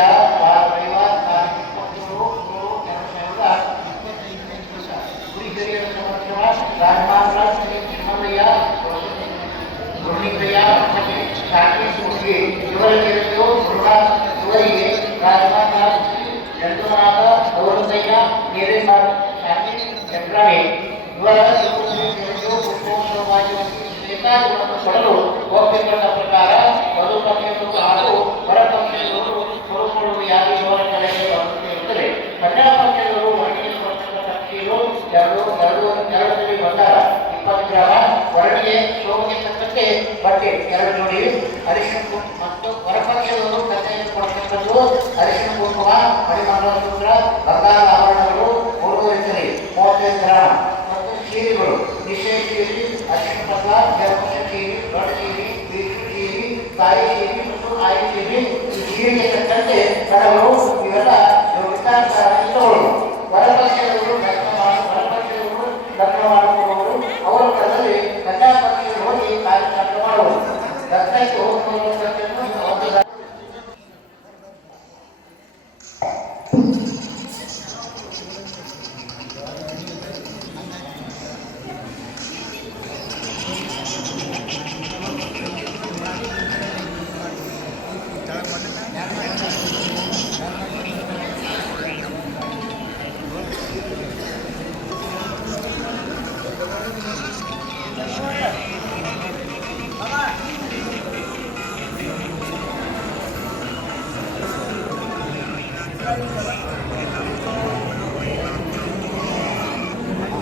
ಮಲ್ಲಯ್ಯ ಪರಿವಾರ ಕಾರ್ಯಕ್ರಮಗಳು 2025 ದಿವಸ ಗುರಿ ಹಿರಿಯರ ಸಮಕ್ಷಮ ರಾಜಮಾರ್ಗ ಮಲ್ಲಯ್ಯ ಗುರುನಿಗ್ರಹ ಮತ್ತು ಶಾಂತಿ ಸೂಚಿಗೆ ಇವರಿಗೆ ಇವರಿಗೆ ರಾಜಮಾರ್ಗ ಯಂತ್ರನಾಥ ಗೌರವಯ್ಯ ನೀರೇಮಾರ್ ಶಾಂತಿ ಯಂತ್ರಣೆ ಇವರ ಪುಷ್ಪೋತ್ಸವವಾಗಿ ನೇತಾರಗಳನ್ನು ಕೊಡಲು ಒಪ್ಪಿಕೊಂಡ ಪ್ರಕಾರ ವಧು ಪಕ್ಷಗಳು ಹಾಗೂ ಹೊರ ಪಕ್ಷಗಳು ಕೊಡುಕೊಳ್ಳುವ ಯಾರು ಇವರ ಕಡೆಗೆ ಇರುತ್ತದೆ. ಕನ್ಯಾ ಪಕ್ಷಗಳು ವರ್ಣಿಗೆ ಪಕ್ಷದ ಕಕ್ಷೆಯು ಎರಡು ಬಂಗಾರ 20 ಗ್ರಾಮ ವರ್ಣಿಗೆ ಶೋಭೆಗೆ ತಕ್ಕಂತೆ ಬಟ್ಟೆ 2 ಜೋಡಿ ಅರಿಶಿನ ಮತ್ತು ಹೊರಪಕ್ಷದವರು ಕನ್ಯೆಗೆ ಕೊಡತಕ್ಕದ್ದು ಅರಿಶಿನ ಕುಂಕುಮ ಮಣಿಮಂಗಲಸೂತ್ರ ಬಂಗಾರ ಆಭರಣಗಳು 3 ಇರುತ್ತದೆ 35 ಗ್ರಾಮ ಮತ್ತು ಸೀರೆಗಳು ನಿಶ್ಚಯ ಸೀರೆ ಅರಿಶಿನ ಪತ್ರ ಜಪಕ್ಷ ಸೀರೆ ದೊಡ್ಡ ಸೀರೆ ಬೀಚು ಸೀರೆ ಕಾಯಿ ಸೀರೆ ಮತ್ತು ಆಯಿ ಸೀರೆ ಈ ಸೀರೆಗೆ ತಕ್ಕಂತೆ ಕಡಗಳು ಇವೆಲ್ಲ ವಿಸ್ತಾರ ತಗೊಳ್ಳುವುದು.